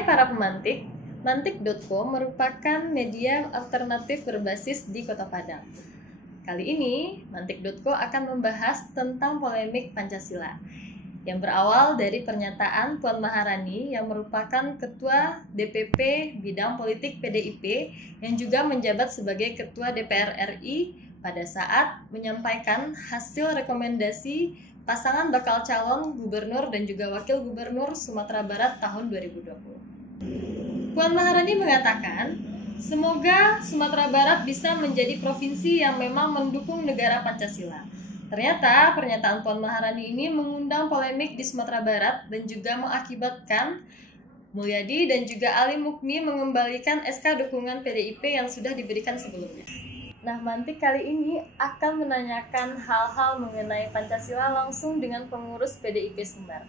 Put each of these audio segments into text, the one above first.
Hai para pemantik, mantik.co merupakan media alternatif berbasis di Kota Padang. Kali ini, mantik.co akan membahas tentang polemik Pancasila yang berawal dari pernyataan Puan Maharani yang merupakan Ketua DPP Bidang Politik PDIP yang juga menjabat sebagai Ketua DPR RI pada saat menyampaikan hasil rekomendasi pasangan bakal calon gubernur dan juga wakil gubernur Sumatera Barat tahun 2020. Puan Maharani mengatakan, semoga Sumatera Barat bisa menjadi provinsi yang memang mendukung negara Pancasila. Ternyata pernyataan Puan Maharani ini mengundang polemik di Sumatera Barat dan juga mengakibatkan Mulyadi dan juga Ali Mukni mengembalikan SK dukungan PDIP yang sudah diberikan sebelumnya. Nah, Mantik kali ini akan menanyakan hal-hal mengenai Pancasila langsung dengan pengurus PDIP Sumbar.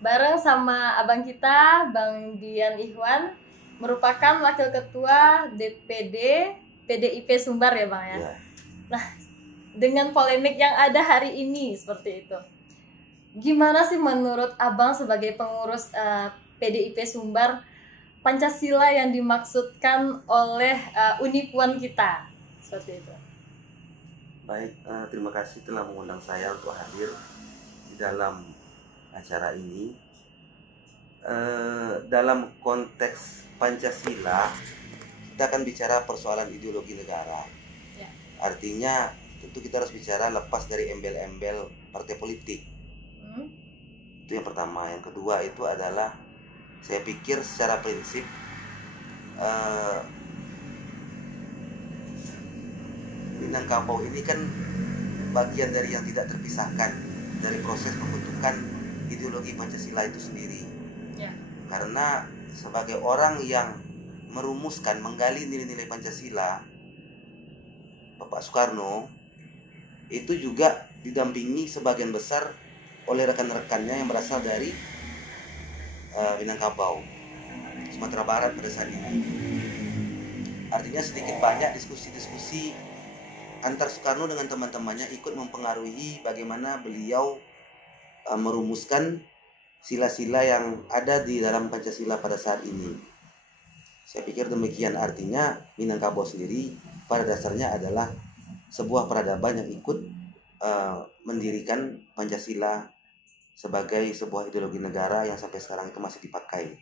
Bareng sama abang kita, Bang Dian Ihwan, merupakan Wakil Ketua DPD PDIP Sumbar ya Bang ya? Nah, dengan polemik yang ada hari ini seperti itu, gimana sih menurut abang sebagai pengurus PDIP Sumbar, Pancasila yang dimaksudkan oleh Uni Puan kita? Seperti itu. Baik, terima kasih telah mengundang saya untuk hadir di dalam acara ini. Dalam konteks Pancasila, kita akan bicara persoalan ideologi negara. Ya. Artinya, tentu kita harus bicara lepas dari embel-embel partai politik. Itu yang pertama. Yang kedua itu adalah, saya pikir secara prinsip Minangkabau ini kan bagian dari yang tidak terpisahkan dari proses pembentukan ideologi Pancasila itu sendiri. Ya. Karena sebagai orang yang merumuskan, menggali nilai-nilai Pancasila, Bapak Soekarno itu juga didampingi sebagian besar oleh rekan-rekannya yang berasal dari Minangkabau, Sumatera Barat pada saat ini. Artinya sedikit banyak diskusi-diskusi antar Soekarno dengan teman-temannya ikut mempengaruhi bagaimana beliau merumuskan sila-sila yang ada di dalam Pancasila pada saat ini. Saya pikir demikian. Artinya Minangkabau sendiri pada dasarnya adalah sebuah peradaban yang ikut mendirikan Pancasila sebagai sebuah ideologi negara yang sampai sekarang itu masih dipakai.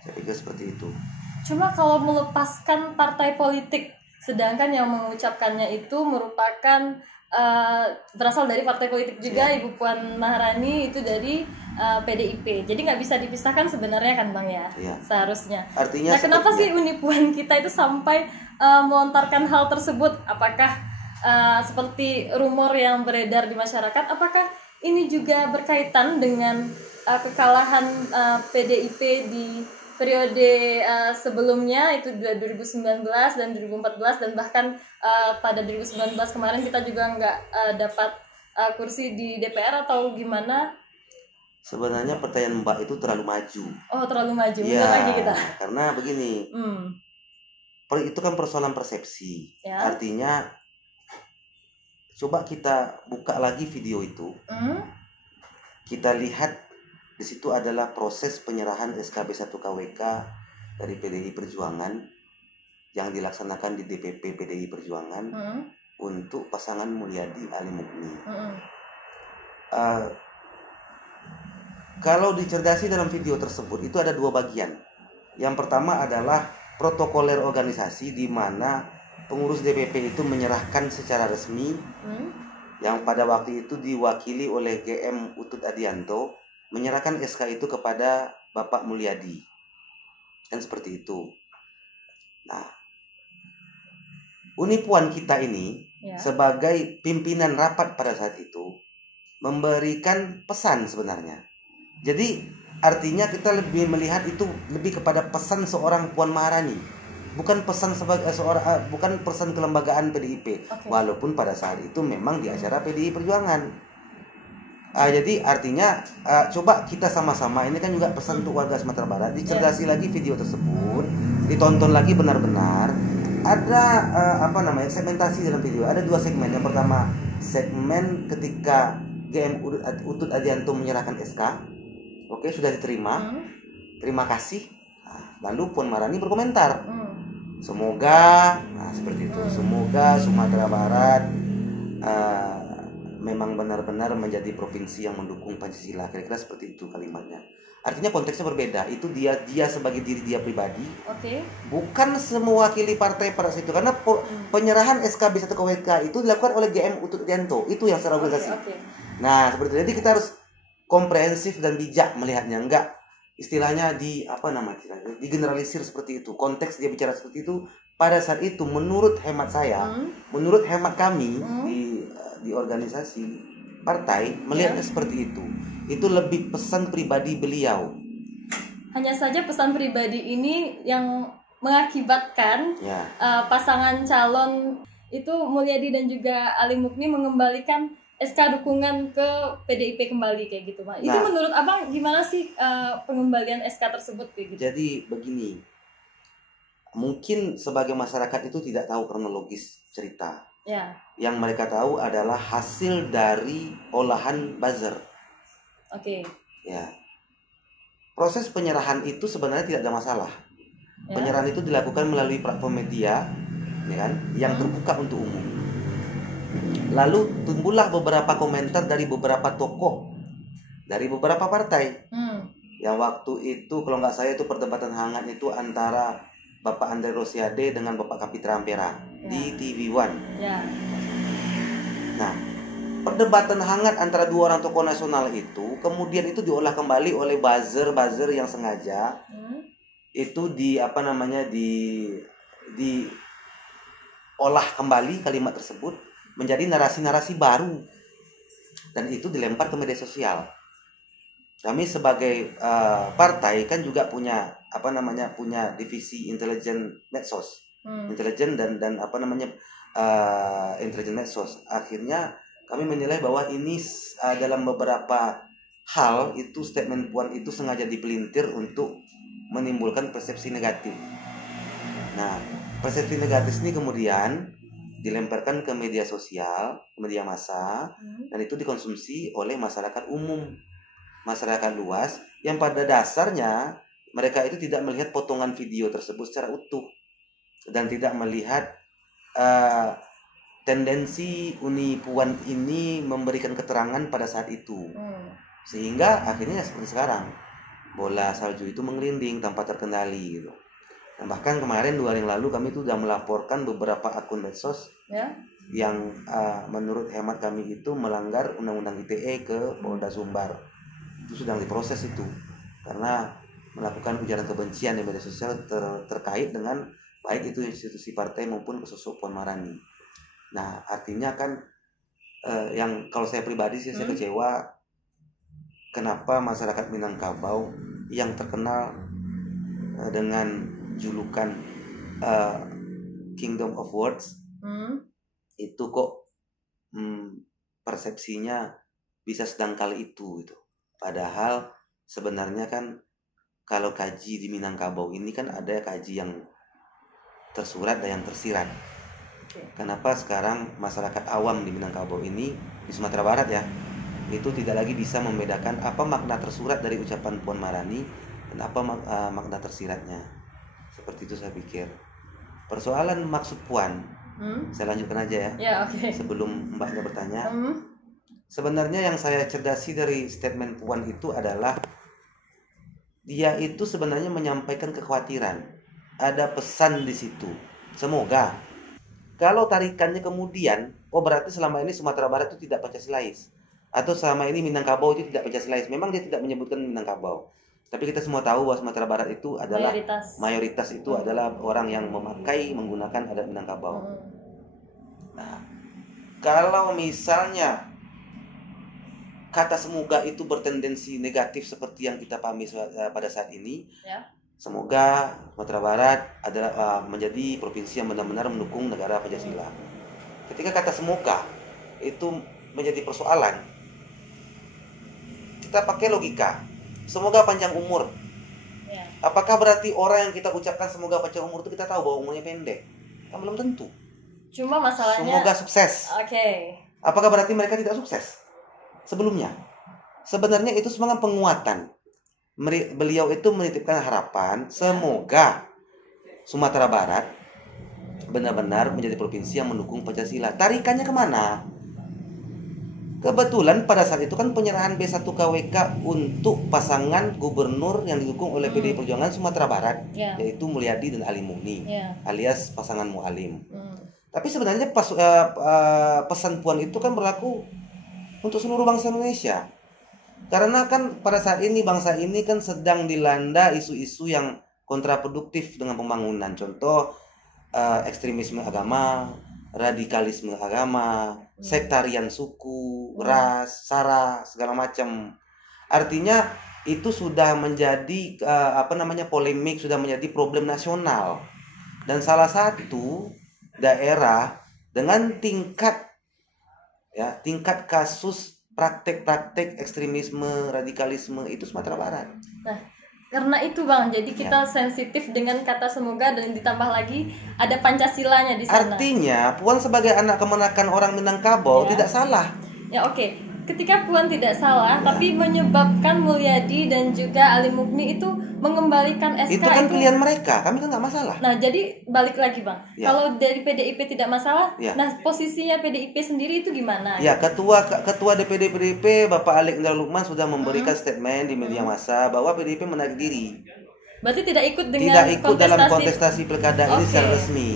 Saya pikir seperti itu. Cuma kalau melepaskan partai politik, sedangkan yang mengucapkannya itu merupakan berasal dari partai politik juga, Ibu Puan Maharani itu dari PDIP. Jadi nggak bisa dipisahkan sebenarnya kan Bang ya? Seharusnya. Artinya, nah kenapa sih Uni Puan kita itu sampai melontarkan hal tersebut? Apakah seperti rumor yang beredar di masyarakat, apakah ini juga berkaitan dengan kekalahan PDIP di periode sebelumnya itu 2019 dan 2014 dan bahkan pada 2019 kemarin kita juga nggak dapat kursi di DPR atau gimana? Sebenarnya pertanyaan Mbak itu terlalu maju. Oh, terlalu maju. Ya, lagi kita. Karena begini, itu kan persoalan persepsi. Ya. Artinya, coba kita buka lagi video itu. Kita lihat di situ adalah proses penyerahan SKB 1 KWK dari PDI Perjuangan yang dilaksanakan di DPP PDI Perjuangan untuk pasangan Mulyadi Ali Mukni. Kalau dicerdasi dalam video tersebut itu ada dua bagian. Yang pertama adalah protokoler organisasi di mana pengurus DPP itu menyerahkan secara resmi yang pada waktu itu diwakili oleh GM Utut Adianto, menyerahkan SK itu kepada Bapak Mulyadi. Kan seperti itu. Nah, Uni Puan kita ini sebagai pimpinan rapat pada saat itu memberikan pesan sebenarnya. Jadi artinya kita lebih melihat itu lebih kepada pesan seorang Puan Maharani, bukan pesan sebagai bukan pesan kelembagaan PDIP. Walaupun pada saat itu memang di acara PDI Perjuangan. Jadi artinya coba kita sama-sama, ini kan juga pesan untuk warga Sumatera Barat, dicerdasi lagi video tersebut, ditonton lagi benar-benar. Ada segmentasi dalam video. Ada dua segmen. Yang pertama segmen ketika GM Utut Adianto menyerahkan SK, sudah diterima. terima kasih. Lalu Puan Maharani berkomentar, semoga, seperti itu, semoga Sumatera Barat memang benar-benar menjadi provinsi yang mendukung Pancasila. Kira-kira seperti itu kalimatnya. Artinya konteksnya berbeda. Itu dia sebagai diri dia pribadi. Bukan mewakili partai pada situ. Karena penyerahan SKB 1 KWK itu dilakukan oleh GM Utut Dianto. Itu yang secara organisasi. Nah, seperti itu. Jadi kita harus komprehensif dan bijak melihatnya. Enggak istilahnya digeneralisir seperti itu. Konteks dia bicara seperti itu pada saat itu menurut hemat saya, menurut hemat kami di organisasi partai melihatnya seperti itu. Itu lebih pesan pribadi beliau. Hanya saja pesan pribadi ini yang mengakibatkan pasangan calon itu Mulyadi dan juga Ali Mukni mengembalikan SK dukungan ke PDIP kembali kayak gitu, Pak. Itu menurut Abang gimana sih pengembalian SK tersebut kayak gitu? Jadi begini, mungkin sebagai masyarakat itu tidak tahu kronologis cerita. Yang mereka tahu adalah hasil dari olahan buzzer. Proses penyerahan itu sebenarnya tidak ada masalah. Penyerahan itu dilakukan melalui platform media, yang terbuka untuk umum. Lalu tumbuhlah beberapa komentar dari beberapa tokoh, dari beberapa partai. Yang waktu itu kalau nggak saya itu perdebatan hangat itu antara Bapak Andre Rosiade dengan Bapak Kapitra Ampera di TV One. Nah, perdebatan hangat antara dua orang tokoh nasional itu kemudian itu diolah kembali oleh buzzer yang sengaja itu diolah kembali kalimat tersebut menjadi narasi-narasi baru dan itu dilempar ke media sosial. Kami sebagai partai kan juga punya punya divisi intelijen medsos, intelijen dan intelijen medsos. Akhirnya kami menilai bahwa ini dalam beberapa hal itu statement Puan itu sengaja dipelintir untuk menimbulkan persepsi negatif. Nah, persepsi negatif ini kemudian dilemparkan ke media sosial, media massa, dan itu dikonsumsi oleh masyarakat umum, masyarakat luas, yang pada dasarnya mereka itu tidak melihat potongan video tersebut secara utuh dan tidak melihat tendensi Uni Puan ini memberikan keterangan pada saat itu. Sehingga akhirnya seperti sekarang, bola salju itu menggelinding tanpa terkendali gitu. Dan bahkan kemarin 2 hari yang lalu kami itu sudah melaporkan beberapa akun medsos yang menurut hemat kami itu melanggar Undang-Undang ITE ke Polda Sumbar. Itu sedang diproses itu karena melakukan ujaran kebencian di media sosial terkait dengan baik itu institusi partai maupun sosok Puan Maharani. Nah, artinya kan yang kalau saya pribadi sih saya kecewa kenapa masyarakat Minangkabau yang terkenal dengan julukan Kingdom of Words itu kok persepsinya bisa sedangkal itu gitu. Padahal sebenarnya kan kalau kaji di Minangkabau ini kan ada kaji yang tersurat dan yang tersirat. Kenapa sekarang masyarakat awam di Minangkabau ini di Sumatera Barat ya itu tidak lagi bisa membedakan apa makna tersurat dari ucapan Puan Maharani dan apa makna tersiratnya. Seperti itu saya pikir. Persoalan maksud Puan, saya lanjutkan aja ya. Sebelum Mbaknya bertanya. Sebenarnya yang saya cerdasi dari statement Puan itu adalah dia itu sebenarnya menyampaikan kekhawatiran. Ada pesan di situ. Semoga kalau tarikannya kemudian, berarti selama ini Sumatera Barat itu tidak Pancasilais. Atau selama ini Minangkabau itu tidak Pancasilais. Memang dia tidak menyebutkan Minangkabau. Tapi kita semua tahu bahwa Sumatera Barat itu adalah mayoritas itu adalah orang yang menggunakan adat Minangkabau. Nah, kalau misalnya kata semoga itu bertendensi negatif seperti yang kita pahami pada saat ini, semoga Sumatera Barat adalah menjadi provinsi yang benar-benar mendukung negara Pancasila. Ketika kata semoga itu menjadi persoalan, kita pakai logika. Semoga panjang umur. Apakah berarti orang yang kita ucapkan semoga panjang umur itu kita tahu bahwa umurnya pendek? Kan belum tentu. Cuma masalahnya semoga sukses. Apakah berarti mereka tidak sukses sebelumnya? Sebenarnya itu semangat penguatan. beliau itu menitipkan harapan semoga Sumatera Barat benar-benar menjadi provinsi yang mendukung Pancasila. Tarikannya kemana? Kebetulan pada saat itu kan penyerahan B1 KWK untuk pasangan gubernur yang didukung oleh PDI Perjuangan Sumatera Barat, yaitu Mulyadi dan Ali Muni, alias pasangan Mualim. Tapi sebenarnya pesan Puan itu kan berlaku untuk seluruh bangsa Indonesia. Karena kan pada saat ini bangsa ini kan sedang dilanda isu-isu yang kontraproduktif dengan pembangunan. Contoh ekstremisme agama, radikalisme agama, sektarian suku, ras, sara, segala macam. Artinya itu sudah menjadi polemik, sudah menjadi problem nasional. Dan salah satu daerah dengan tingkat kasus praktek-praktek ekstremisme, radikalisme itu Sumatera Barat. Nah, karena itu Bang, jadi kita sensitif dengan kata semoga dan ditambah lagi ada Pancasilanya di sana. Artinya Puan sebagai anak kemenakan orang Minangkabau tidak salah. Ya oke. Ketika Puan tidak salah, tapi menyebabkan Mulyadi dan juga Ali Mukni itu mengembalikan SK itu kan pilihan mereka, kami kan nggak masalah. Nah jadi balik lagi Bang, kalau dari PDIP tidak masalah, nah posisinya PDIP sendiri itu gimana? Ya ketua DPD PDIP Bapak Alex Indra Lukman sudah memberikan statement di media massa bahwa PDIP menarik diri. Berarti tidak ikut dengan dalam kontestasi pilkada ini secara resmi.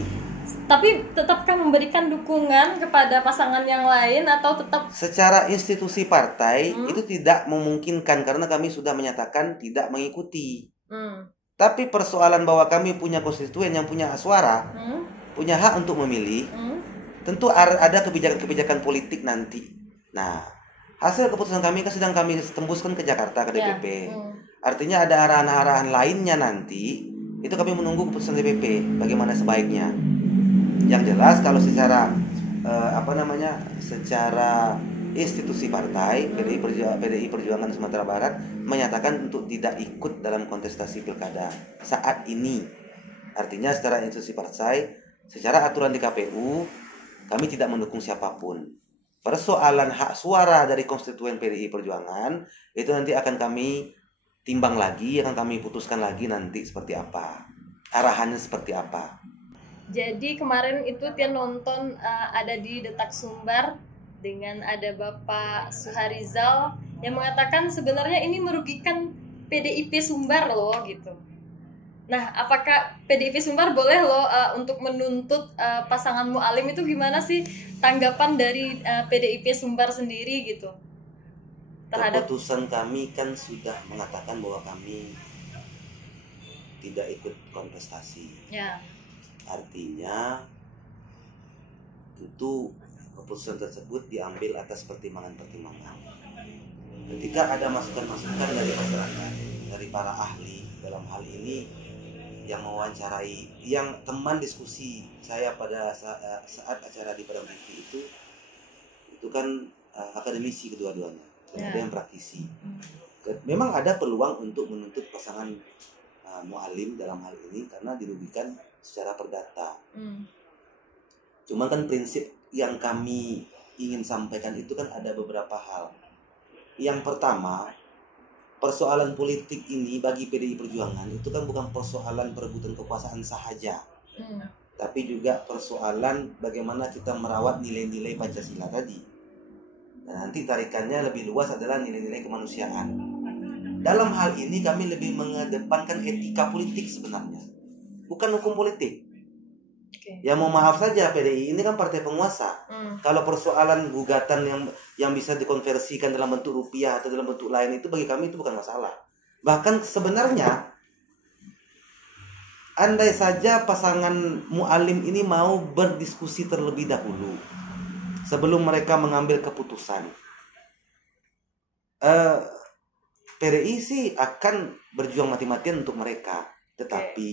Tapi tetapkah memberikan dukungan kepada pasangan yang lain atau tetap secara institusi partai itu tidak memungkinkan karena kami sudah menyatakan tidak mengikuti. Tapi persoalan bahwa kami punya konstituen yang punya suara, punya hak untuk memilih, tentu ada kebijakan-kebijakan politik nanti. Nah, hasil keputusan kami kan sedang kami tembuskan ke Jakarta, ke DPP. Artinya ada arahan-arahan lainnya nanti. Itu kami menunggu keputusan DPP bagaimana sebaiknya. Yang jelas kalau secara secara institusi partai PDI Perjuangan Sumatera Barat menyatakan untuk tidak ikut dalam kontestasi pilkada saat ini. Artinya secara institusi partai, secara aturan di KPU kami tidak mendukung siapapun. Persoalan hak suara dari konstituen PDI Perjuangan itu nanti akan kami timbang lagi, akan kami putuskan lagi nanti seperti apa, arahannya seperti apa. Jadi kemarin itu Tian nonton ada di Detak Sumbar dengan ada Bapak Suharizal yang mengatakan sebenarnya ini merugikan PDIP Sumbar loh gitu. Nah, apakah PDIP Sumbar boleh loh untuk menuntut pasangan Mualim itu gimana sih tanggapan dari PDIP Sumbar sendiri gitu? Terhadap keputusan kami kan sudah mengatakan bahwa kami tidak ikut kontestasi. Ya. Artinya itu keputusan tersebut diambil atas pertimbangan-pertimbangan. Ketika ada masukan-masukan dari masyarakat, dari para ahli dalam hal ini yang mewawancarai, yang teman diskusi saya pada saat acara di Padang TV itu kan akademisi kedua-duanya, ada yang praktisi. Memang ada peluang untuk menuntut pasangan Mualim dalam hal ini karena dirugikan secara perdata. Cuma kan prinsip yang kami ingin sampaikan itu kan ada beberapa hal. Yang pertama, persoalan politik ini bagi PDI Perjuangan itu kan bukan persoalan perebutan kekuasaan sahaja, tapi juga persoalan bagaimana kita merawat nilai-nilai Pancasila tadi. Dan nanti tarikannya lebih luas adalah nilai-nilai kemanusiaan. Dalam hal ini kami lebih mengedepankan etika politik sebenarnya, bukan hukum politik. Ya mau maaf saja, PDI ini kan partai penguasa. Kalau persoalan gugatan yang bisa dikonversikan dalam bentuk rupiah atau dalam bentuk lain itu bagi kami itu bukan masalah. Bahkan sebenarnya andai saja pasangan Mualim ini mau berdiskusi terlebih dahulu sebelum mereka mengambil keputusan, PDI sih akan berjuang mati-matian untuk mereka. Tetapi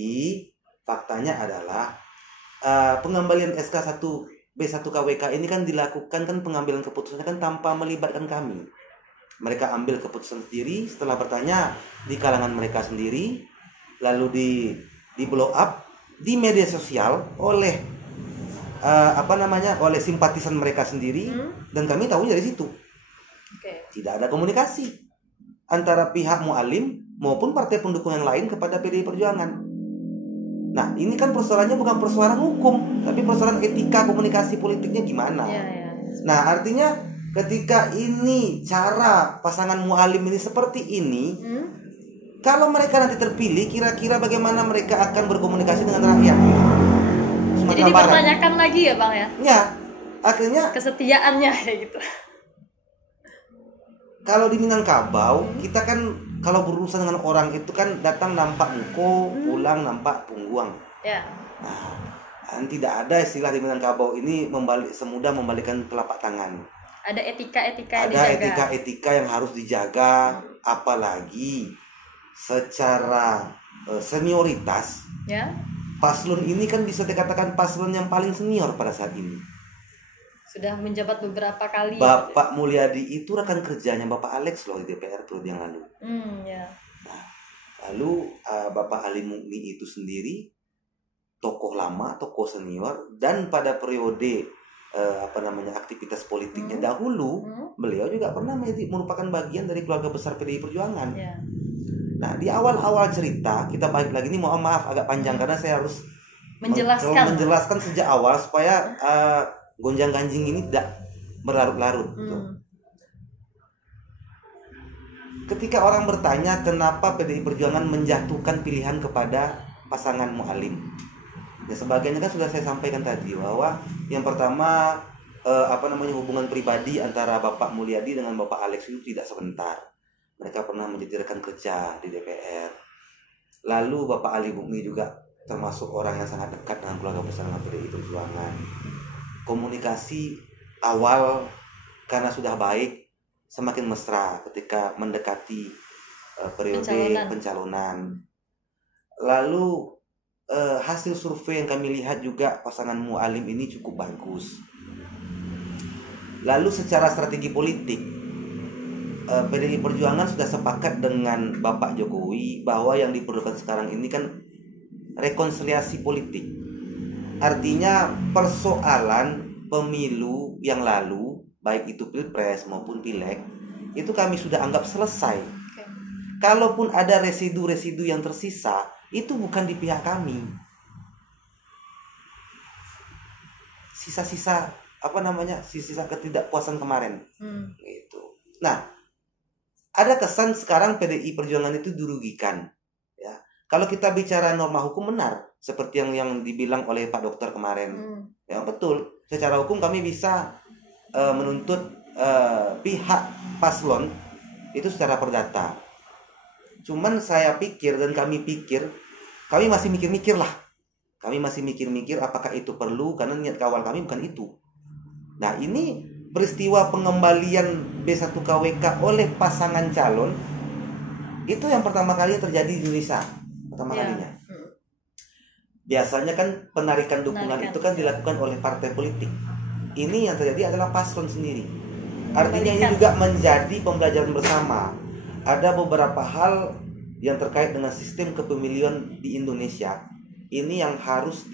faktanya adalah pengembalian SK B1 KWK ini kan dilakukan kan pengambilan keputusannya kan tanpa melibatkan kami. Mereka ambil keputusan sendiri setelah bertanya di kalangan mereka sendiri, lalu di blow up di media sosial oleh oleh simpatisan mereka sendiri, dan kami tahu dari situ. Tidak ada komunikasi antara pihak Mualim maupun partai pendukung yang lain kepada PDI Perjuangan. Nah, ini kan persoalannya bukan persoalan hukum, tapi persoalan etika komunikasi politiknya gimana. Nah, artinya ketika ini cara pasangan Mualim ini seperti ini, kalau mereka nanti terpilih, kira-kira bagaimana mereka akan berkomunikasi dengan rakyat? Jadi dipertanyakan lagi ya Bang ya? Ya, akhirnya kesetiaannya kayak gitu. Kalau di Minangkabau, kita kan kalau berurusan dengan orang itu kan datang nampak muko, pulang nampak pungguang. Ya. Nah, tidak ada istilah di Minangkabau ini semudah membalikkan telapak tangan. Ada etika-etika yang dijaga. Ada etika-etika yang harus dijaga, apalagi secara senioritas. Ya. Paslon ini kan bisa dikatakan paslon yang paling senior pada saat ini. Sudah menjabat beberapa kali. Bapak Mulyadi itu rekan kerjanya Bapak Alex loh di DPR periode yang lalu. Ya. Nah, lalu Bapak Ali Mukni itu sendiri tokoh lama, tokoh senior, dan pada periode aktivitas politiknya dahulu, beliau juga pernah merupakan bagian dari keluarga besar PDI Perjuangan. Ya. Nah, di awal-awal cerita kita balik lagi ini, mohon maaf agak panjang karena saya harus menjelaskan sejak awal supaya gonjang-ganjing ini tidak berlarut-larut. Ketika orang bertanya kenapa PDI Perjuangan menjatuhkan pilihan kepada pasangan Mualim, ya sebagainya kan sudah saya sampaikan tadi bahwa yang pertama hubungan pribadi antara Bapak Mulyadi dengan Bapak Alex itu tidak sebentar. Mereka pernah menjadi rekan kerja di DPR. Lalu Bapak Ali Mukni juga termasuk orang yang sangat dekat dengan keluarga besar PDI Perjuangan. Komunikasi awal karena sudah baik semakin mesra ketika mendekati periode pencalonan. Lalu hasil survei yang kami lihat juga pasangan Mualim ini cukup bagus. Lalu secara strategi politik PDI Perjuangan sudah sepakat dengan Bapak Jokowi bahwa yang diperlukan sekarang ini kan rekonsiliasi politik. Artinya persoalan pemilu yang lalu, baik itu pilpres maupun pileg, itu kami sudah anggap selesai. Kalaupun ada residu-residu yang tersisa, itu bukan di pihak kami. Sisa-sisa sisa ketidakpuasan kemarin. Gitu. Nah, ada kesan sekarang PDI Perjuangan itu dirugikan. Ya, kalau kita bicara norma hukum benar, seperti yang dibilang oleh Pak Dokter kemarin, ya betul. Secara hukum kami bisa menuntut pihak paslon itu secara perdata. Cuman saya pikir dan kami masih mikir-mikir lah. Kami masih mikir-mikir apakah itu perlu, karena niat awal kami bukan itu. Nah, ini peristiwa pengembalian B1KWK oleh pasangan calon itu yang pertama kali terjadi di Indonesia. Pertama kalinya. Biasanya kan penarikan dukungan itu kan dilakukan oleh partai politik. Ini yang terjadi adalah paslon sendiri. Artinya ini juga menjadi pembelajaran bersama. Ada beberapa hal yang terkait dengan sistem kepemilian di Indonesia. Ini yang harus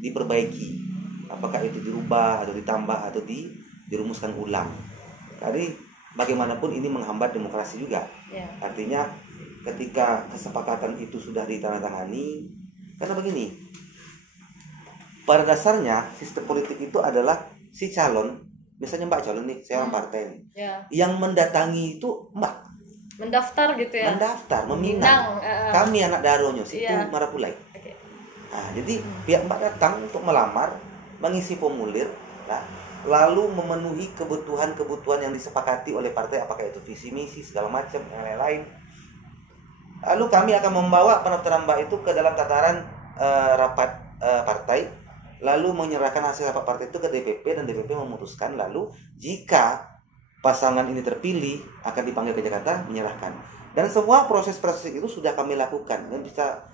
diperbaiki. Apakah itu dirubah atau ditambah atau dirumuskan ulang. Jadi bagaimanapun ini menghambat demokrasi juga. Artinya ketika kesepakatan itu sudah ditandatangani, karena begini, pada dasarnya sistem politik itu adalah si calon, misalnya Mbak calon nih, saya orang partai nih, yang mendatangi itu Mbak mendaftar gitu ya, meminang. Kami anak daronya situ Marapulai. Nah, jadi pihak Mbak datang untuk melamar, mengisi formulir, lalu memenuhi kebutuhan yang disepakati oleh partai, apakah itu visi misi segala macam yang lain-lain. Lalu kami akan membawa pendaftaran Mbak itu ke dalam tataran rapat partai, lalu menyerahkan hasil rapat partai itu ke DPP, dan DPP memutuskan. Lalu jika pasangan ini terpilih, akan dipanggil ke Jakarta menyerahkan. Dan semua proses-proses itu sudah kami lakukan, dan bisa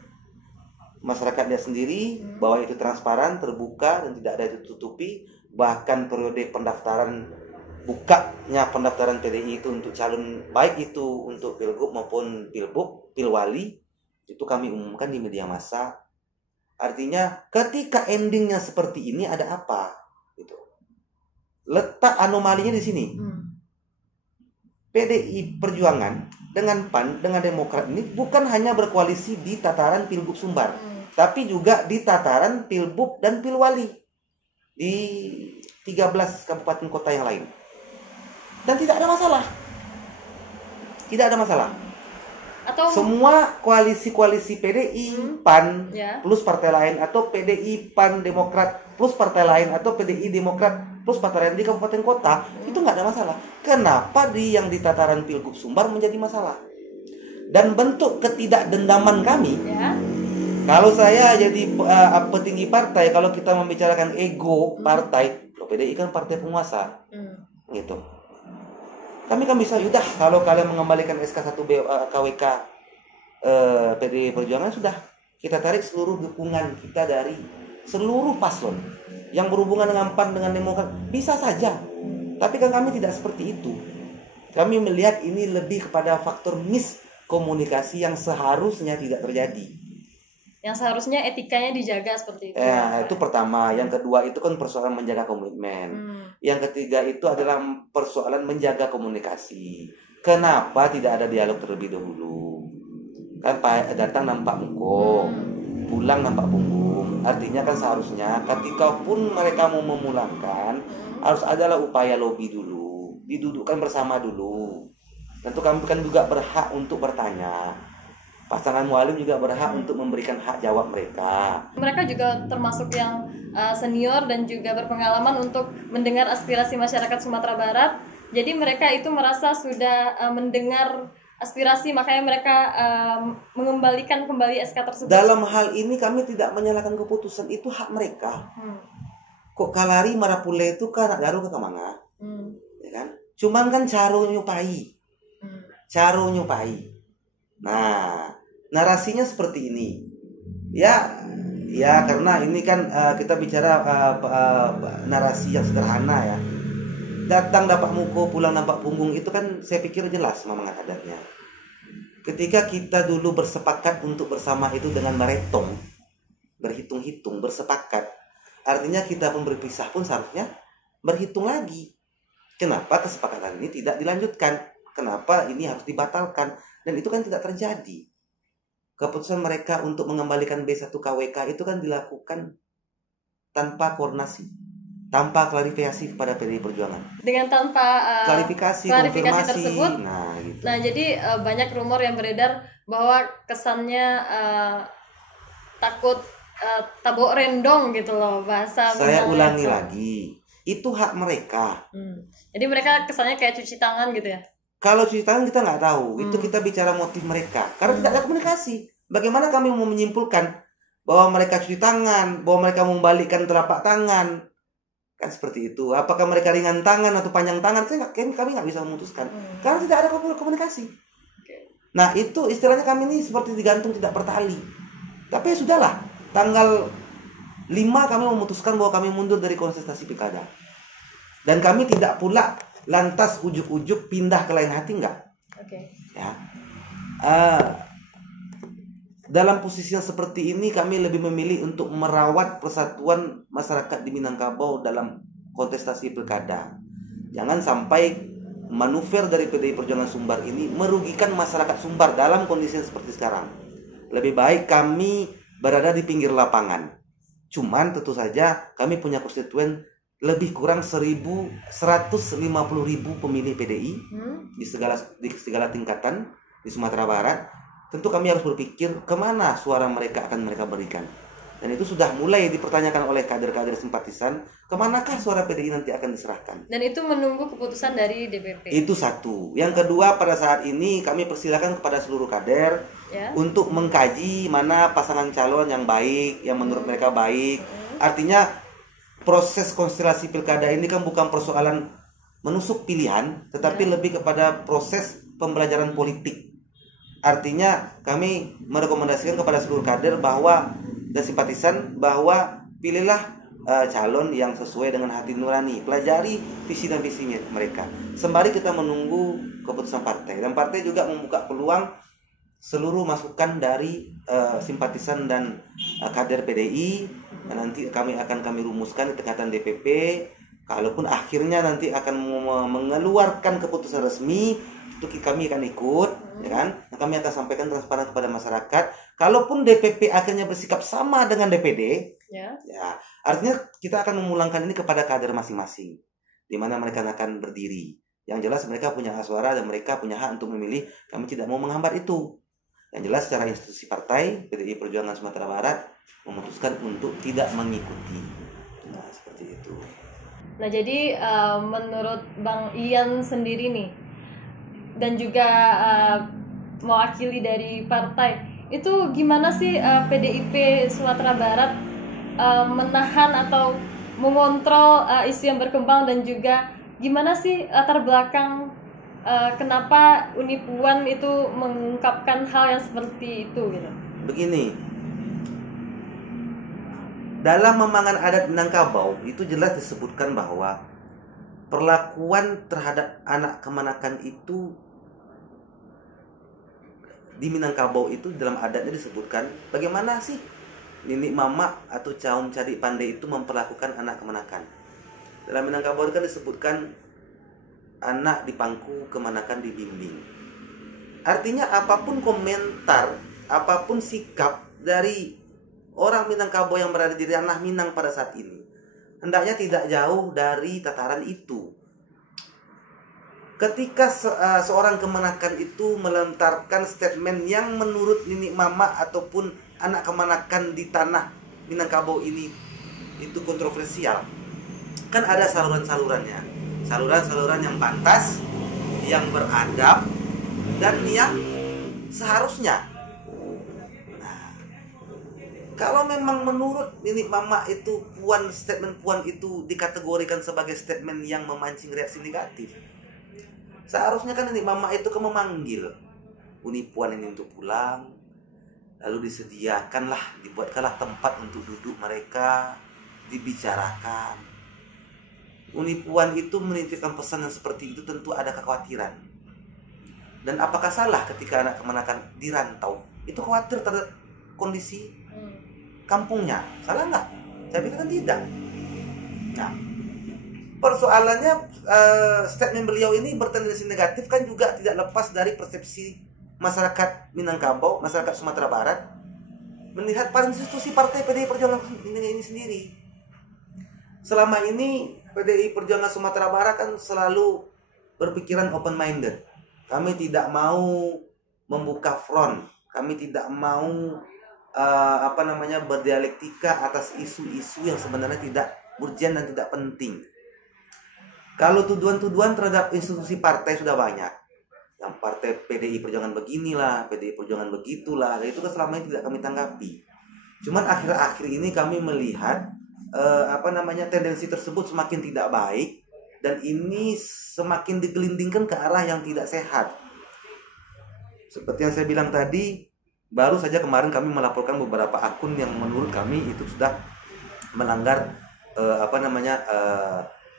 masyarakat lihat sendiri bahwa itu transparan, terbuka, dan tidak ada ditutupi. Bahkan periode bukanya pendaftaran PDI itu untuk calon, baik itu untuk pilgub maupun pilwali, itu kami umumkan di media massa. Artinya ketika endingnya seperti ini, ada apa gitu. Letak anomalinya di sini. PDI Perjuangan dengan PAN, dengan Demokrat ini bukan hanya berkoalisi di tataran Pilgub Sumbar, tapi juga di tataran Pilbub dan Pilwali di 13 kabupaten kota yang lain. Dan tidak ada masalah. Tidak ada masalah. Atau semua koalisi-koalisi PDI, PAN plus partai lain, atau PDI, PAN, Demokrat plus partai lain, atau PDI, Demokrat plus partai lain di kabupaten kota, itu nggak ada masalah. Kenapa yang di tataran Pilgub Sumbar menjadi masalah? Dan bentuk ketidakdendaman kami, kalau saya jadi petinggi partai, kalau kita membicarakan ego partai, PDI kan partai penguasa, gitu. Kami kan bisa, udah kalau kalian mengembalikan SK1 KWK PDI Perjuangan, sudah kita tarik seluruh dukungan kita dari seluruh paslon yang berhubungan dengan PAN, dengan Demokrat, bisa saja. Tapi kan kami tidak seperti itu. Kami melihat ini lebih kepada faktor miskomunikasi yang seharusnya tidak terjadi. Yang seharusnya etikanya dijaga seperti itu. Itu pertama. Yang kedua itu kan persoalan menjaga komitmen. Yang ketiga itu adalah persoalan menjaga komunikasi. Kenapa tidak ada dialog terlebih dahulu? Kan datang nampak muka, pulang nampak punggung. Artinya kan seharusnya ketika pun mereka mau memulangkan, harus adalah upaya lobby dulu, didudukkan bersama dulu. Tentu kami kan juga berhak untuk bertanya. Pasangan mualim juga berhak untuk memberikan hak jawab mereka. Mereka juga termasuk yang senior dan juga berpengalaman untuk mendengar aspirasi masyarakat Sumatera Barat. Jadi mereka itu merasa sudah mendengar aspirasi, makanya mereka mengembalikan kembali SK tersebut. Dalam hal ini kami tidak menyalahkan keputusan, itu hak mereka. Kok kalari marapule itu kan garu ke kemana? Ya kan? Cuman kan caro nyupai. Nah, narasinya seperti ini. Ya karena ini kan kita bicara narasi yang sederhana ya. Datang dapat muka, pulang nampak punggung, itu kan saya pikir jelas memang adatnya. Ketika kita dulu bersepakat untuk bersama itu dengan meretong, berhitung-hitung, bersepakat, artinya kita pun berpisah pun seharusnya berhitung lagi. Kenapa kesepakatan ini tidak dilanjutkan? Kenapa ini harus dibatalkan? Dan itu kan tidak terjadi. Keputusan mereka untuk mengembalikan B1 KWK itu kan dilakukan tanpa koordinasi, tanpa klarifikasi kepada PDI Perjuangan. Dengan tanpa klarifikasi konfirmasi tersebut. Gitu. Nah, jadi banyak rumor yang beredar bahwa kesannya takut tabok rendong gitu loh bahasa. Saya ulangi lagi, itu hak mereka. Jadi mereka kesannya kayak cuci tangan gitu ya. Kalau cuci tangan kita nggak tahu, itu kita bicara motif mereka. Karena tidak ada komunikasi. Bagaimana kami mau menyimpulkan bahwa mereka cuci tangan, bahwa mereka membalikkan telapak tangan, kan seperti itu. Apakah mereka ringan tangan atau panjang tangan? Kami nggak bisa memutuskan. Karena tidak ada komunikasi. Nah itu istilahnya kami ini seperti digantung tidak bertali. Tapi ya sudahlah, tanggal 5 kami memutuskan bahwa kami mundur dari kontestasi pilkada. Dan kami tidak pula lantas ujuk-ujuk pindah ke lain hati, enggak. Ya. Dalam posisi yang seperti ini kami lebih memilih untuk merawat persatuan masyarakat di Minangkabau dalam kontestasi pilkada. Jangan sampai manuver dari PDI Perjuangan Sumbar ini merugikan masyarakat Sumbar dalam kondisi yang seperti sekarang. Lebih baik kami berada di pinggir lapangan. Cuman tentu saja kami punya konstituen lebih kurang 150.000 pemilih PDI di segala tingkatan di Sumatera Barat. Tentu kami harus berpikir kemana suara mereka akan mereka berikan. Dan itu sudah mulai dipertanyakan oleh kader-kader simpatisan, kemanakah suara PDI nanti akan diserahkan. Dan itu menunggu keputusan dari DPP. Itu satu. Yang kedua, pada saat ini kami persilakan kepada seluruh kader untuk mengkaji mana pasangan calon yang baik, yang menurut mereka baik. Artinya proses konstelasi pilkada ini kan bukan persoalan menusuk pilihan, tetapi lebih kepada proses pembelajaran politik. Artinya kami merekomendasikan kepada seluruh kader bahwa dan simpatisan bahwa pilihlah calon yang sesuai dengan hati nurani, pelajari visi dan misi mereka. Sembari kita menunggu keputusan partai, dan partai juga membuka peluang seluruh masukan dari simpatisan dan kader PDI. Dan nanti kami rumuskan di tingkatan DPP Kalaupun akhirnya nanti akan mengeluarkan keputusan resmi, itu kami akan ikut, ya kan? Kami akan sampaikan transparan kepada masyarakat. Kalaupun DPP akhirnya bersikap sama dengan DPD, ya, artinya kita akan memulangkan ini kepada kader masing-masing, di mana mereka akan berdiri. Yang jelas mereka punya hak suara dan mereka punya hak untuk memilih. Kami tidak mau menghambat itu. Yang jelas secara institusi partai, PDI Perjuangan Sumatera Barat memutuskan untuk tidak mengikuti. Nah, seperti itu. Nah, jadi menurut Bang Ian sendiri nih, dan juga mewakili dari partai, itu gimana sih PDIP Sumatera Barat menahan atau mengontrol isu yang berkembang, dan juga gimana sih latar belakang kenapa Uni Puan itu mengungkapkan hal yang seperti itu gitu? Begini, dalam Memangan Adat Minangkabau itu jelas disebutkan bahwa perlakuan terhadap anak kemanakan itu di Minangkabau itu dalam adatnya disebutkan bagaimana sih Ninik Mama atau Caum Cadi Pandai itu memperlakukan anak kemanakan. Dalam Minangkabau kan disebutkan anak di pangku, kemanakan dibimbing. Artinya apapun komentar, apapun sikap dari orang Minangkabau yang berada di ranah Minang pada saat ini, hendaknya tidak jauh dari tataran itu. Ketika seorang kemanakan itu melontarkan statement yang menurut Ninik Mama ataupun anak kemanakan di tanah Minangkabau ini itu kontroversial, kan ada saluran-salurannya, saluran-saluran yang pantas, yang beradab, dan yang seharusnya. Nah, kalau memang menurut Ninik Mama itu statement Puan itu dikategorikan sebagai statement yang memancing reaksi negatif, seharusnya kan Ninik Mama itu memanggil Uni Puan ini untuk pulang, lalu dibuatkanlah tempat untuk duduk mereka, dibicarakan. Uni Puan itu menitipkan pesan yang seperti itu tentu ada kekhawatiran. Dan apakah salah ketika anak kemanakan dirantau itu khawatir terhadap kondisi kampungnya? Salah nggak? Saya pikir kan tidak. Nah, persoalannya statement beliau ini bertendensi negatif kan juga tidak lepas dari persepsi masyarakat Minangkabau, masyarakat Sumatera Barat melihat pada institusi partai PDI Perjuangan ini sendiri. Selama ini PDI Perjuangan Sumatera Barat kan selalu berpikiran open minded. Kami tidak mau membuka front, kami tidak mau berdialektika atas isu-isu yang sebenarnya tidak urgent dan tidak penting. Kalau tuduhan-tuduhan terhadap institusi partai sudah banyak, yang partai PDI Perjuangan beginilah, PDI Perjuangan begitulah, itu kan selama ini tidak kami tanggapi. Cuman akhir-akhir ini kami melihat tendensi tersebut semakin tidak baik, dan ini semakin digelindingkan ke arah yang tidak sehat. Seperti yang saya bilang tadi, baru saja kemarin kami melaporkan beberapa akun yang menurut kami itu sudah melanggar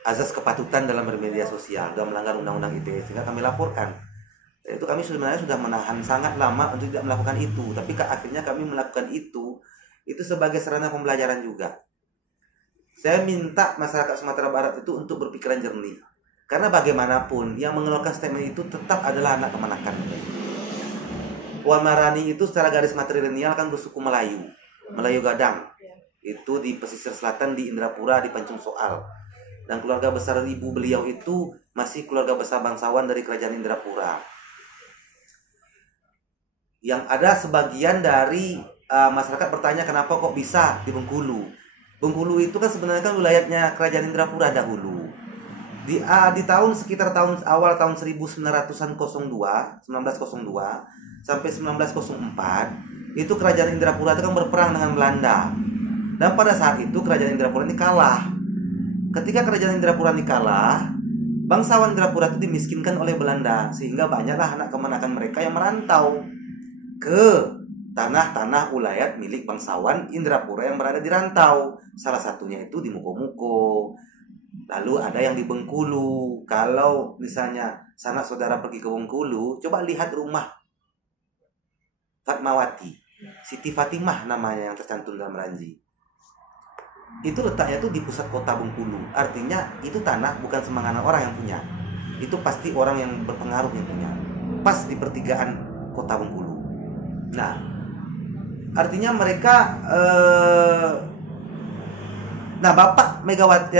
azas kepatutan dalam bermedia sosial, sudah melanggar undang-undang ITE, sehingga kami laporkan. Itu kami sebenarnya sudah menahan sangat lama untuk tidak melakukan itu, tapi akhirnya kami melakukan itu sebagai sarana pembelajaran juga. Saya minta masyarakat Sumatera Barat itu untuk berpikiran jernih, karena bagaimanapun yang mengeluarkan statement itu tetap adalah anak kemanakan. Puan Maharani itu secara garis matrilineal kan bersuku Melayu Gadang, itu di pesisir selatan di Indrapura di Pancung Soal, dan keluarga besar ibu beliau itu masih keluarga besar bangsawan dari kerajaan Indrapura. Yang ada sebagian dari masyarakat bertanya kenapa kok bisa di Bengkulu. Bengkulu itu kan sebenarnya kan wilayahnya kerajaan Indrapura dahulu. Di sekitar awal tahun 1902 sampai 1904 itu kerajaan Indrapura itu kan berperang dengan Belanda. Dan pada saat itu kerajaan Indrapura ini kalah. Ketika kerajaan Indrapura ini kalah, bangsawan Indrapura itu dimiskinkan oleh Belanda, sehingga banyaklah anak kemanakan mereka yang merantau ke tanah-tanah ulayat milik bangsawan Indrapura yang berada di rantau. Salah satunya itu di Muko-Muko, lalu ada yang di Bengkulu. Kalau misalnya sanak saudara pergi ke Bengkulu, coba lihat rumah Fatmawati, Siti Fatimah namanya yang tercantum dalam Ranji. itu letaknya tuh di pusat kota Bengkulu. Artinya itu tanah bukan sembarangan orang yang punya. Itu pasti orang yang berpengaruh yang punya. Pas di pertigaan kota Bengkulu. Nah, artinya mereka nah, Bapak Megawati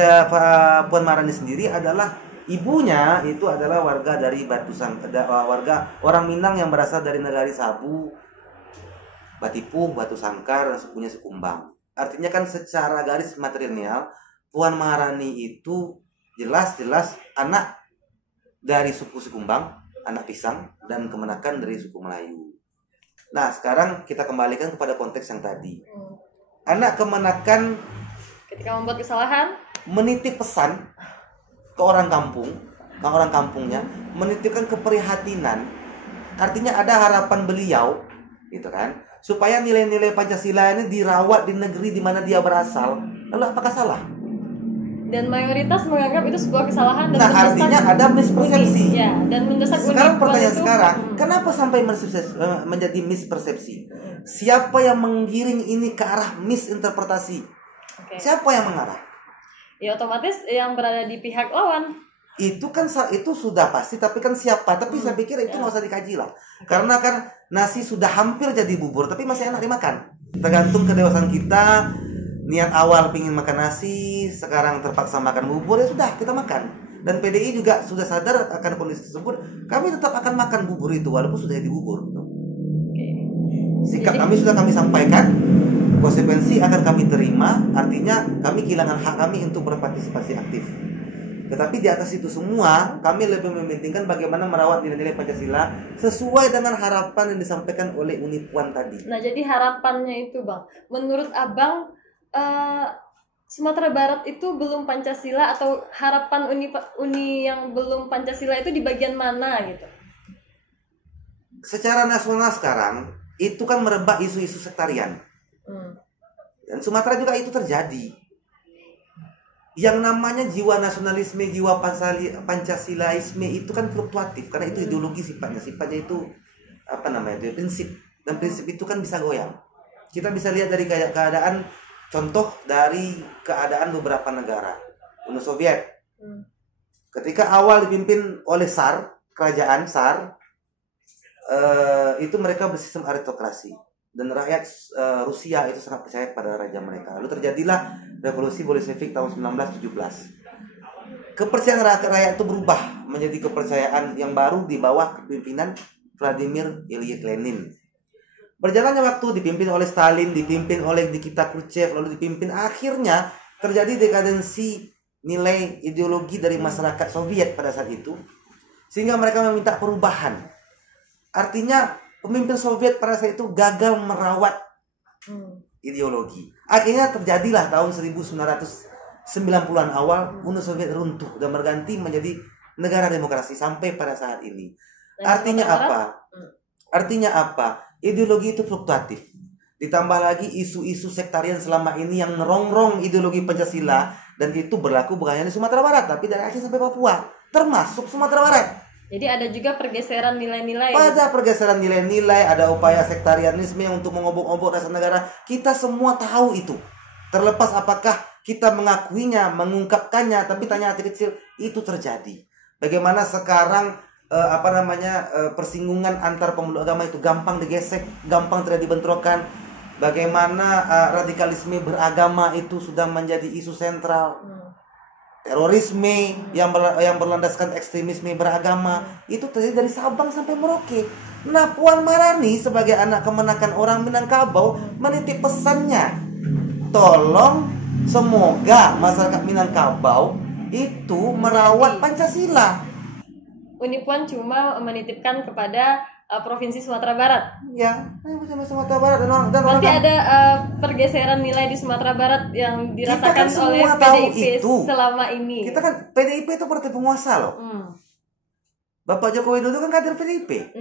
Puan Maharani sendiri adalah ibunya itu adalah warga dari warga orang Minang yang berasal dari Negari Sabu, Batipuh, Batu Sangkar, dan sukunya Sikumbang. Artinya kan secara garis material Puan Maharani itu jelas-jelas anak dari suku Sikumbang, anak Pisang, dan kemenakan dari suku Melayu. Nah, sekarang kita kembalikan kepada konteks yang tadi. Anak kemenakan ketika membuat kesalahan menitip pesan ke orang kampung, ke orang kampungnya, menitipkan keprihatinan. Artinya ada harapan beliau, gitu kan, supaya nilai-nilai Pancasila ini dirawat di negeri di mana dia berasal. Lalu apakah salah? Dan mayoritas menganggap itu sebuah kesalahan dan artinya ada mispersepsi. Ya, dan mendesak sekarang pertanyaan sekarang, kenapa sampai menjadi mispersepsi? Siapa yang menggiring ini ke arah misinterpretasi? Siapa yang mengarah? Ya otomatis yang berada di pihak lawan. Itu kan itu sudah pasti, tapi kan siapa? Tapi saya pikir itu nggak usah dikaji lah. Karena kan nasi sudah hampir jadi bubur, tapi masih enak dimakan. Tergantung kedewasaan kita. Niat awal pingin makan nasi, sekarang terpaksa makan bubur, ya sudah kita makan. Dan PDI juga sudah sadar akan kondisi tersebut. Kami tetap akan makan bubur itu walaupun sudah jadi bubur. Sikap kami sudah kami sampaikan, konsekuensi akan kami terima. Artinya kami kehilangan hak kami untuk berpartisipasi aktif. Tetapi di atas itu semua, kami lebih mementingkan bagaimana merawat nilai-nilai Pancasila sesuai dengan harapan yang disampaikan oleh Uni Puan tadi. Nah, jadi harapannya itu, Bang, menurut Abang, Sumatera Barat itu belum Pancasila, atau harapan uni yang belum Pancasila itu di bagian mana gitu? Secara nasional sekarang itu kan merebak isu-isu sektarian. Dan Sumatera juga itu terjadi. Yang namanya jiwa nasionalisme, jiwa Pancasilaisme itu kan fluktuatif karena itu ideologi sifatnya. Sifatnya itu itu prinsip, dan prinsip itu kan bisa goyang. Kita bisa lihat dari keadaan, contoh dari keadaan beberapa negara. Uni Soviet. Ketika awal dipimpin oleh kerajaan SAR, itu mereka bersistem aristokrasi. Dan rakyat Rusia itu sangat percaya pada raja mereka. Lalu terjadilah revolusi Bolshevik tahun 1917. Kepercayaan rakyat itu berubah menjadi kepercayaan yang baru di bawah kepemimpinan Vladimir Ilyich Lenin. Berjalannya waktu, dipimpin oleh Stalin, dipimpin oleh Nikita Khrushchev, lalu dipimpin, akhirnya terjadi dekadensi nilai ideologi dari masyarakat Soviet pada saat itu, sehingga mereka meminta perubahan. Artinya pemimpin Soviet pada saat itu gagal merawat ideologi. Akhirnya terjadilah tahun 1990-an awal, Uni Soviet runtuh dan berganti menjadi negara demokrasi sampai pada saat ini. Artinya apa? Artinya apa? Ideologi itu fluktuatif. Ditambah lagi isu-isu sektarian selama ini yang ngerongrong ideologi Pancasila, dan itu berlaku bukan hanya di Sumatera Barat, tapi dari Aceh sampai Papua, termasuk Sumatera Barat. Jadi ada juga pergeseran nilai-nilai. Ada pergeseran nilai-nilai, ada upaya sektarianisme yang untuk mengobok-obok rasa negara. Kita semua tahu itu. Terlepas apakah kita mengakuinya, mengungkapkannya, tapi tanya hati kecil, itu terjadi. Bagaimana sekarang persinggungan antar pemeluk agama itu gampang digesek, gampang terjadi bentrokan. Bagaimana radikalisme beragama itu sudah menjadi isu sentral. Terorisme yang berlandaskan ekstremisme beragama itu terjadi dari Sabang sampai Merauke. Nah, Puan Maharani sebagai anak kemenakan orang Minangkabau menitip pesannya, tolong semoga masyarakat Minangkabau itu merawat Pancasila. Uni Puan cuma menitipkan kepada Provinsi Sumatera Barat. Ya, Sumatera Barat dan berarti ada pergeseran nilai di Sumatera Barat yang dirasakan oleh PDIP selama ini. Kita kan PDIP itu partai penguasa loh. Bapak Joko Widodo kan kader PDIP.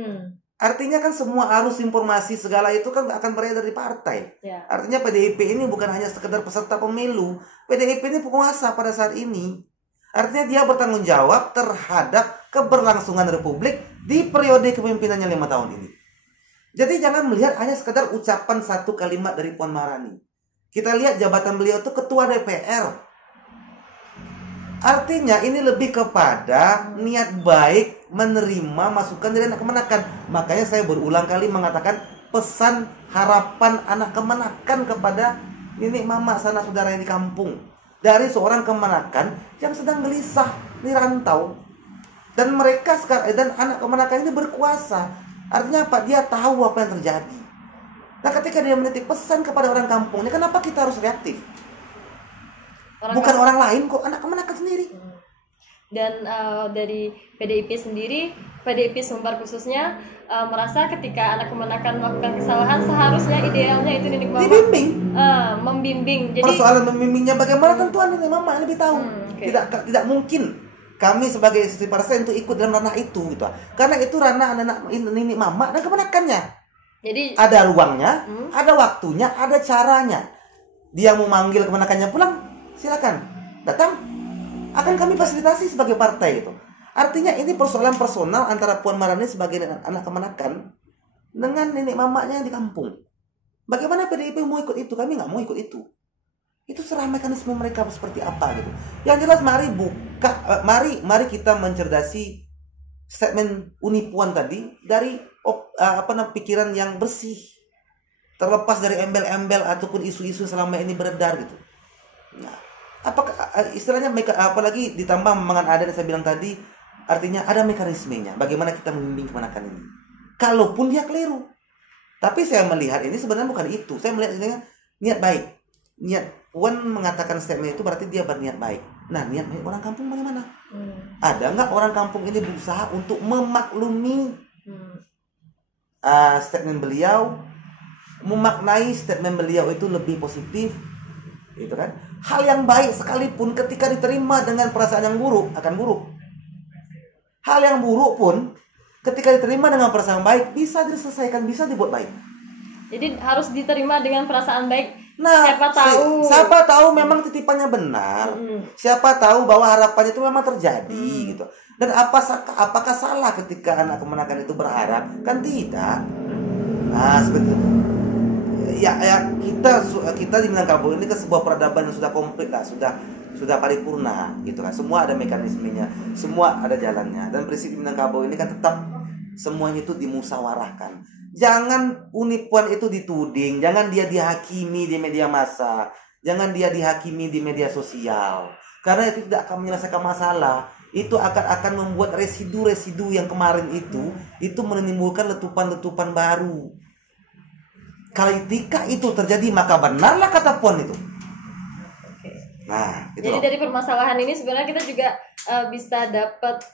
Artinya kan semua arus informasi segala itu kan akan beredar di partai. Ya. Artinya PDIP ini bukan hanya sekedar peserta pemilu. PDIP ini penguasa pada saat ini. Artinya dia bertanggung jawab terhadap keberlangsungan Republik di periode kepemimpinannya 5 tahun ini. Jadi jangan melihat hanya sekedar ucapan satu kalimat dari Puan Maharani. Kita lihat jabatan beliau itu ketua DPR. Artinya ini lebih kepada niat baik menerima masukan dari anak kemenakan. Makanya saya berulang kali mengatakan pesan harapan anak kemenakan kepada nenek mama sanak saudara yang di kampung. Dari seorang kemenakan yang sedang gelisah di rantau. Dan mereka sekarang, dan anak kemenakan ini berkuasa. Artinya apa? Dia tahu apa yang terjadi. Nah, ketika dia menitip pesan kepada orang kampung, ini kenapa kita harus reaktif? Bukan orang lain kok, anak kemenakan sendiri. Dan dari PDIP sendiri, PDIP Sumbar khususnya merasa ketika anak kemenakan melakukan kesalahan, seharusnya idealnya itu nenek mama dibimbing, membimbing. Jadi persoalan membimbingnya bagaimana tentu nenek mama yang lebih tahu. Tidak mungkin kami sebagai institusi partai untuk ikut dalam ranah itu gitu. Karena itu ranah anak nenek mama dan kemenakannya. Jadi ada ruangnya, ada waktunya, ada caranya. Dia mau manggil kemenakannya pulang, silakan datang, akan kami fasilitasi sebagai partai itu. Artinya ini persoalan personal antara Puan Maharani sebagai anak kemenakan dengan nenek mamanya yang di kampung. Bagaimana PDIP mau ikut itu? Kami nggak mau ikut itu. Itu serah mekanisme mereka seperti apa gitu. Yang jelas mari kita mencerdasi statement Uni Puan tadi dari pikiran yang bersih, terlepas dari embel-embel ataupun isu-isu selama ini beredar gitu. Nah, apakah istilahnya apalagi ditambah dengan ada yang saya bilang tadi, artinya ada mekanismenya bagaimana kita membimbing kemenakan ini. Kalaupun dia keliru, tapi saya melihat ini sebenarnya bukan itu. Saya melihat ini niat baik. Niat Puan mengatakan statement itu berarti dia berniat baik. Nah, niat baik orang kampung bagaimana? Ada nggak orang kampung ini berusaha untuk memaklumi statement beliau, memaknai statement beliau itu lebih positif, gitu kan? Hal yang baik sekalipun ketika diterima dengan perasaan yang buruk akan buruk. Hal yang buruk pun ketika diterima dengan perasaan baik bisa diselesaikan, bisa dibuat baik. Jadi harus diterima dengan perasaan baik. Nah, siapa tahu memang titipannya benar. Siapa tahu bahwa harapannya itu memang terjadi gitu. Dan apakah salah ketika anak kemenakan itu berharap? Kan tidak. Nah, seperti itu. Ya kita di Minangkabau ini ke sebuah peradaban yang sudah komplit lah, sudah paripurna gitu kan. Semua ada mekanismenya, semua ada jalannya. Dan prinsip Minangkabau ini kan tetap semuanya itu dimusyawarahkan. Jangan Uni Puan itu dituding, jangan dia dihakimi di media massa, jangan dia dihakimi di media sosial. Karena itu tidak akan menyelesaikan masalah. Itu akan membuat residu-residu yang kemarin itu menimbulkan letupan-letupan baru. Ketika itu terjadi maka benarlah kata Puan itu. Nah, jadi dari permasalahan ini sebenarnya kita juga bisa dapat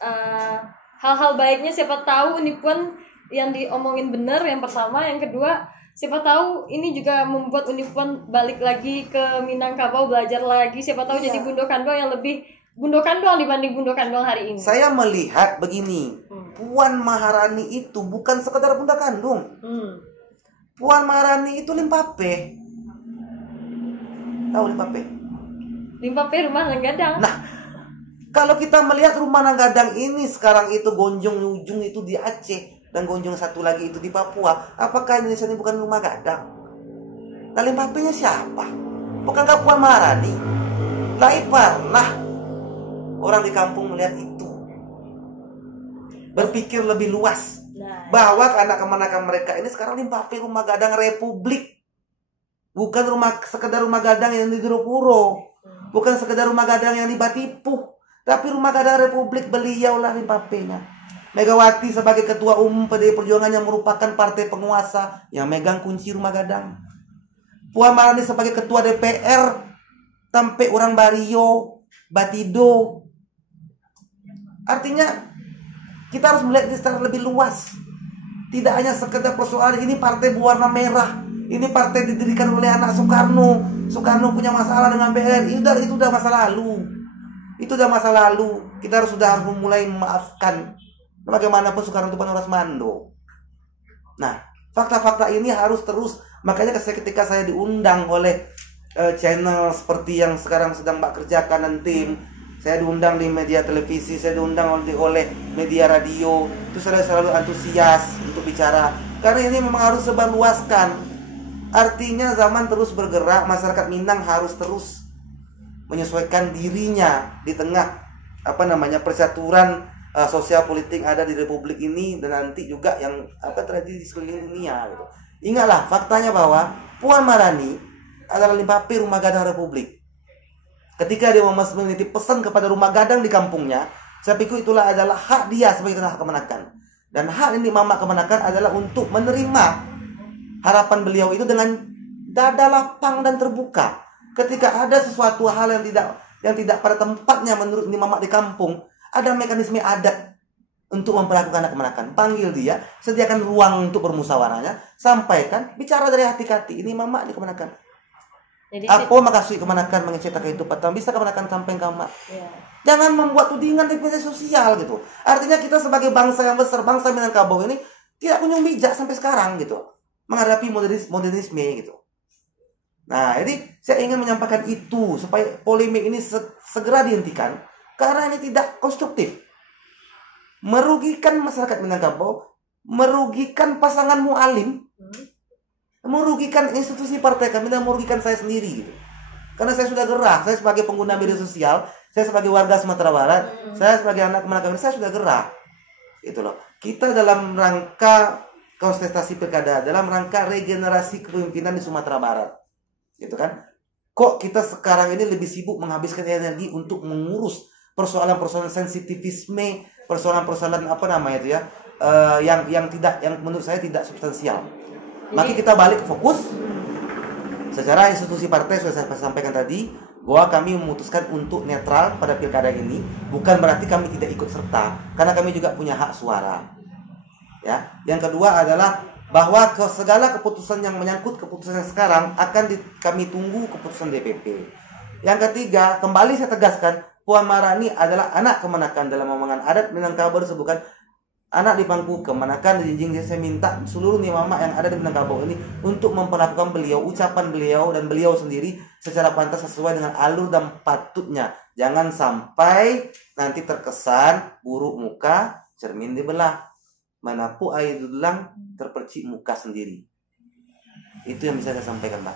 hal-hal baiknya. Siapa tahu Uni Puan yang diomongin benar, yang pertama. Yang kedua, siapa tahu ini juga membuat Uni Puan balik lagi ke Minangkabau, belajar lagi. Siapa tahu jadi Bundo Kandong yang lebih Bundo Kandong dibanding Bundo Kandong hari ini. Saya melihat begini, Puan Maharani itu bukan sekedar Bundo Kandung. Puan Maharani itu Limpape. Tahu Limpape? Limpape rumah Nanggadang. Nah, kalau kita melihat rumah Nanggadang ini sekarang itu gonjong ujung itu di Aceh dan gonjong satu lagi itu di Papua, apakah Indonesia ini bukan rumah gadang? Nah, Limpape-nya siapa? Bukankah Puan Maharani? Lah, pernah orang di kampung melihat itu, berpikir lebih luas. Bahwa anak kemenakan mereka ini sekarang Limpape rumah gadang Republik. Bukan sekedar rumah gadang yang di Jepuro. Bukan sekedar rumah gadang yang di Batipuh. Tapi rumah gadang Republik, beliau lah Limpape-nya. Megawati sebagai ketua umum PDI Perjuangan yang merupakan partai penguasa yang megang kunci rumah gadang. Puan Maharani sebagai ketua DPR sampai orang Bario, Batido. Artinya kita harus melihat ini secara lebih luas. Tidak hanya sekedar persoalan ini partai berwarna merah, ini partai didirikan oleh anak Soekarno. Soekarno punya masalah dengan BRI. Itu udah masa lalu. Itu udah masa lalu. Kita harus mulai memaafkan. Bagaimanapun Soekarno itu kan orang Mando. Nah, fakta-fakta ini harus terus. Makanya ketika saya diundang oleh channel seperti yang sekarang sedang Mbak kerjakan dan tim, saya diundang di media televisi, saya diundang oleh media radio, itu saya selalu antusias untuk bicara. Karena ini memang harus sebarluaskan. Artinya zaman terus bergerak, masyarakat Minang harus terus menyesuaikan dirinya di tengah persaturan sosial politik ada di republik ini, dan nanti juga yang terjadi di sekeliling dunia gitu. Ingatlah faktanya bahwa Puan Maharani adalah Limpapi rumah gadang republik. Ketika dia menitip pesan kepada rumah gadang di kampungnya, saya pikir itulah adalah hak dia sebagai hak kemenakan. Dan hak ini Mama Kemenakan adalah untuk menerima harapan beliau itu dengan dada lapang dan terbuka. Ketika ada sesuatu hal yang tidak pada tempatnya menurut Mama di kampung, ada mekanisme adat untuk memperlakukan anak kemenakan. Panggil dia, sediakan ruang untuk bermusyawarahnya, sampaikan, bicara dari hati ke hati. Ini Mama di kemenakan. Jadi, apa makasih kemenakan mengecetak itu patang bisa kemenakan sampai ke Mama. Ya. Jangan membuat tudingan di media sosial gitu. Artinya kita sebagai bangsa yang besar, bangsa Minangkabau ini tidak kunjung bijak sampai sekarang gitu menghadapi modernisme gitu. Nah, jadi saya ingin menyampaikan itu supaya polemik ini segera dihentikan karena ini tidak konstruktif. Merugikan masyarakat Minangkabau, merugikan pasangan mualim, merugikan institusi partai kami, dan merugikan saya sendiri gitu. Karena saya sudah gerah, saya sebagai pengguna media sosial, saya sebagai warga Sumatera Barat, saya sebagai anak Kemenakan, saya sudah gerah. Itu loh. Kita dalam rangka kontestasi pilkada, dalam rangka regenerasi kepemimpinan di Sumatera Barat. Gitu kan? Kok kita sekarang ini lebih sibuk menghabiskan energi untuk mengurus persoalan-persoalan sensitivisme, persoalan-persoalan yang menurut saya tidak substansial. Maka kita balik ke fokus. Secara institusi partai sudah saya sampaikan tadi bahwa kami memutuskan untuk netral pada pilkada ini, bukan berarti kami tidak ikut serta, karena kami juga punya hak suara. Ya. Yang kedua adalah bahwa segala keputusan yang menyangkut keputusan yang sekarang akan kami tunggu keputusan DPP. Yang ketiga, kembali saya tegaskan, Puan Maharani adalah anak kemenakan. Dalam omongan adat Minangkabau disebutkan anak di pangku kemenakan. Di jinjing saya minta seluruh Mama yang ada di Minangkabau ini untuk memperlakukan beliau, ucapan beliau dan beliau sendiri secara pantas sesuai dengan alur dan patutnya. Jangan sampai nanti terkesan buruk muka, cermin dibelah. Manapu air dulang terpercik muka sendiri. Itu yang bisa saya sampaikan, Mbak.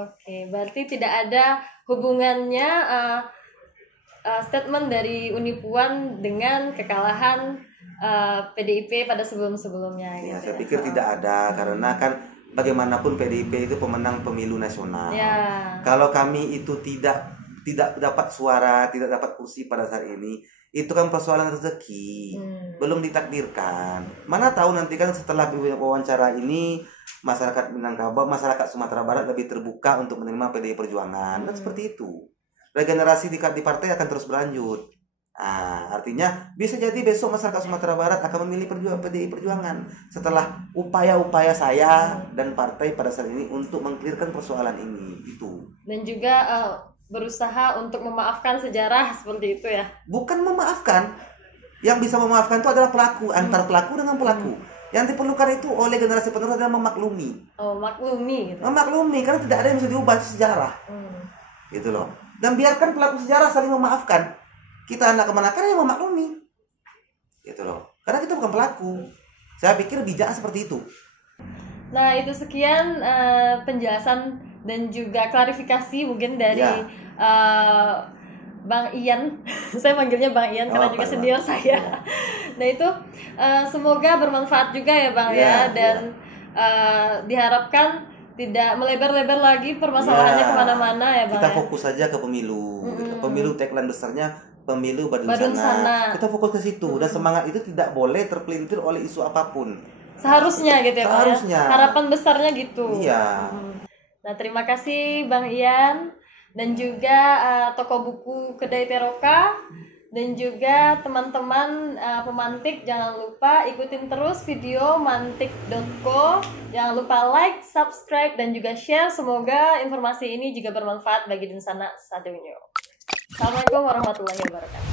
Oke, berarti tidak ada hubungannya statement dari Uni Puan dengan kekalahan PDIP pada sebelum-sebelumnya. Ya, gitu saya pikir tidak ada, karena kan bagaimanapun PDIP itu pemenang pemilu nasional. Ya. Kalau kami itu tidak dapat suara, tidak dapat kursi pada saat ini, itu kan persoalan rezeki, belum ditakdirkan. Mana tahu nanti kan setelah wawancara ini masyarakat Minangkabau, masyarakat Sumatera Barat lebih terbuka untuk menerima PDI Perjuangan. Kan seperti itu. Regenerasi di partai akan terus berlanjut. Artinya bisa jadi besok masyarakat Sumatera Barat akan memilih PDI Perjuangan setelah upaya-upaya saya dan partai pada saat ini untuk mengklirkan persoalan ini. Itu. Dan juga berusaha untuk memaafkan sejarah seperti itu ya. Bukan memaafkan. Yang bisa memaafkan itu adalah pelaku, antar pelaku dengan pelaku. Yang diperlukan itu oleh generasi penerus adalah memaklumi. Oh, maklumi gitu. Memaklumi, karena tidak ada yang bisa diubah sejarah. Gitu loh. Dan biarkan pelaku sejarah saling memaafkan. Kita anak kemenakan yang memaklumi. Gitu loh. Karena kita bukan pelaku. Saya pikir bijak seperti itu. Nah, itu sekian penjelasan dan juga klarifikasi mungkin dari Bang Ian. Saya manggilnya Bang Ian karena juga senior saya. Nah, itu semoga bermanfaat juga ya Bang dan diharapkan tidak melebar-lebar lagi permasalahannya kemana-mana ya Bang. Kita fokus saja ke pemilu. Pemilu tagline besarnya pemilu Badun sana. Kita fokus ke situ, dan semangat itu tidak boleh terpelintir oleh isu apapun. Seharusnya gitu ya Bang. Seharusnya. Harapan besarnya gitu. Iya. Nah, terima kasih Bang Ian dan juga toko buku Kedai Teroka dan juga teman-teman pemantik. Jangan lupa ikutin terus video mantik.co. Jangan lupa like, subscribe dan juga share. Semoga informasi ini juga bermanfaat bagi Dinsana Sadonyo. Assalamualaikum warahmatullahi wabarakatuh.